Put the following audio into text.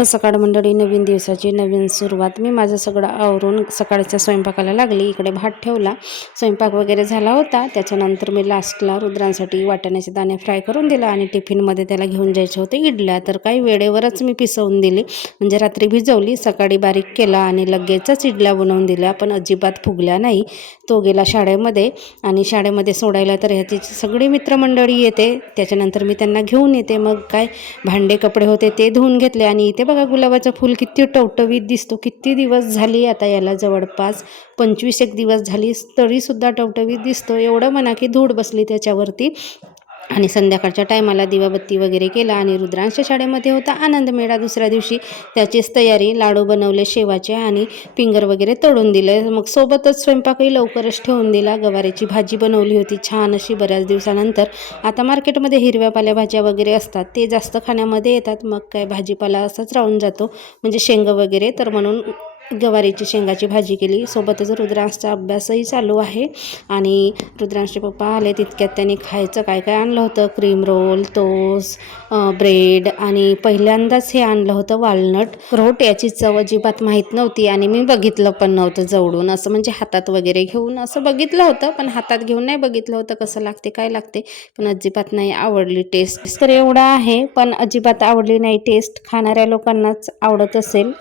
सकाळ मंडळी, नवीन दिवसाची नवीन सुरुवात. मी माझं सगळं आवरून सकाळच्या स्वयंपाकाला लागली. इकडे भात ठेवला, स्वयंपाक वगैरे झाला होता. त्याच्यानंतर मी लास्टला रुद्रांसाठी वाटाण्याचे दाणे फ्राय करून दिला आणि टिफिनमध्ये त्याला घेऊन जायचे होते इडल्या. तर काही वेळेवरच मी पिसवून दिली, म्हणजे रात्री भिजवली, सकाळी बारीक केला आणि लगेचच इडल्या बनवून दिल्या. पण अजिबात फुगल्या नाही. तो गेला शाळेमध्ये आणि शाळेमध्ये सोडायला तर ह्याची सगळी मित्रमंडळी येते. त्याच्यानंतर मी त्यांना घेऊन येते. मग काय भांडे कपडे होते ते धुवून घेतले. आणि इथे बघा गुलाबाचं फूल किती टवटवीत दिसतो. किती दिवस झाली आता याला, जवळपास 25 दिवस झाली, तरीसुद्धा टवटवीत दिसतो. एवढं म्हणा की धूळ बसली त्याच्यावरती. आणि संध्याकाळच्या टायमाला दिवाबत्ती वगैरे केला आणि रुद्रांच्या शाळेमध्ये होता आनंद मेळा. दुसऱ्या दिवशी त्याचीच तयारी, लाडू बनवले शेवाचे आणि पिंगर वगैरे तळून दिले. मग सोबतच स्वयंपाकही लवकरच ठेवून दिला. गवारीची भाजी बनवली होती छान अशी बऱ्याच दिवसानंतर. आता मार्केटमध्ये हिरव्या पालेभाज्या वगैरे असतात, ते जास्त खाण्यामध्ये येतात. मग काय भाजीपाला असाच राहून जातो, म्हणजे शेंग वगैरे. तर म्हणून गवारीची शेंगाची भाजी केली. सोबतच रुद्रांशचा अभ्यासही चालू आहे. आणि रुद्रांशचे पप्पा आले तितक्यात त्यांनी खायचं काय काय आणलं होतं. क्रीम रोल, टोस्ट, ब्रेड आणि पहिल्यांदाच हे आणलं होतं वालनट रोट. याची चव अजिबात माहीत नव्हती आणि मी बघितलं पण नव्हतं जवळून, असं म्हणजे हातात वगैरे घेऊन असं बघितलं होतं, पण हातात घेऊन नाही बघितलं होतं कसं लागते काय लागते. पण अजिबात नाही आवडली टेस्ट. तर एवढं आहे, पण अजिबात आवडली नाही टेस्ट. खाणाऱ्या लोकांनाच आवडत असेल.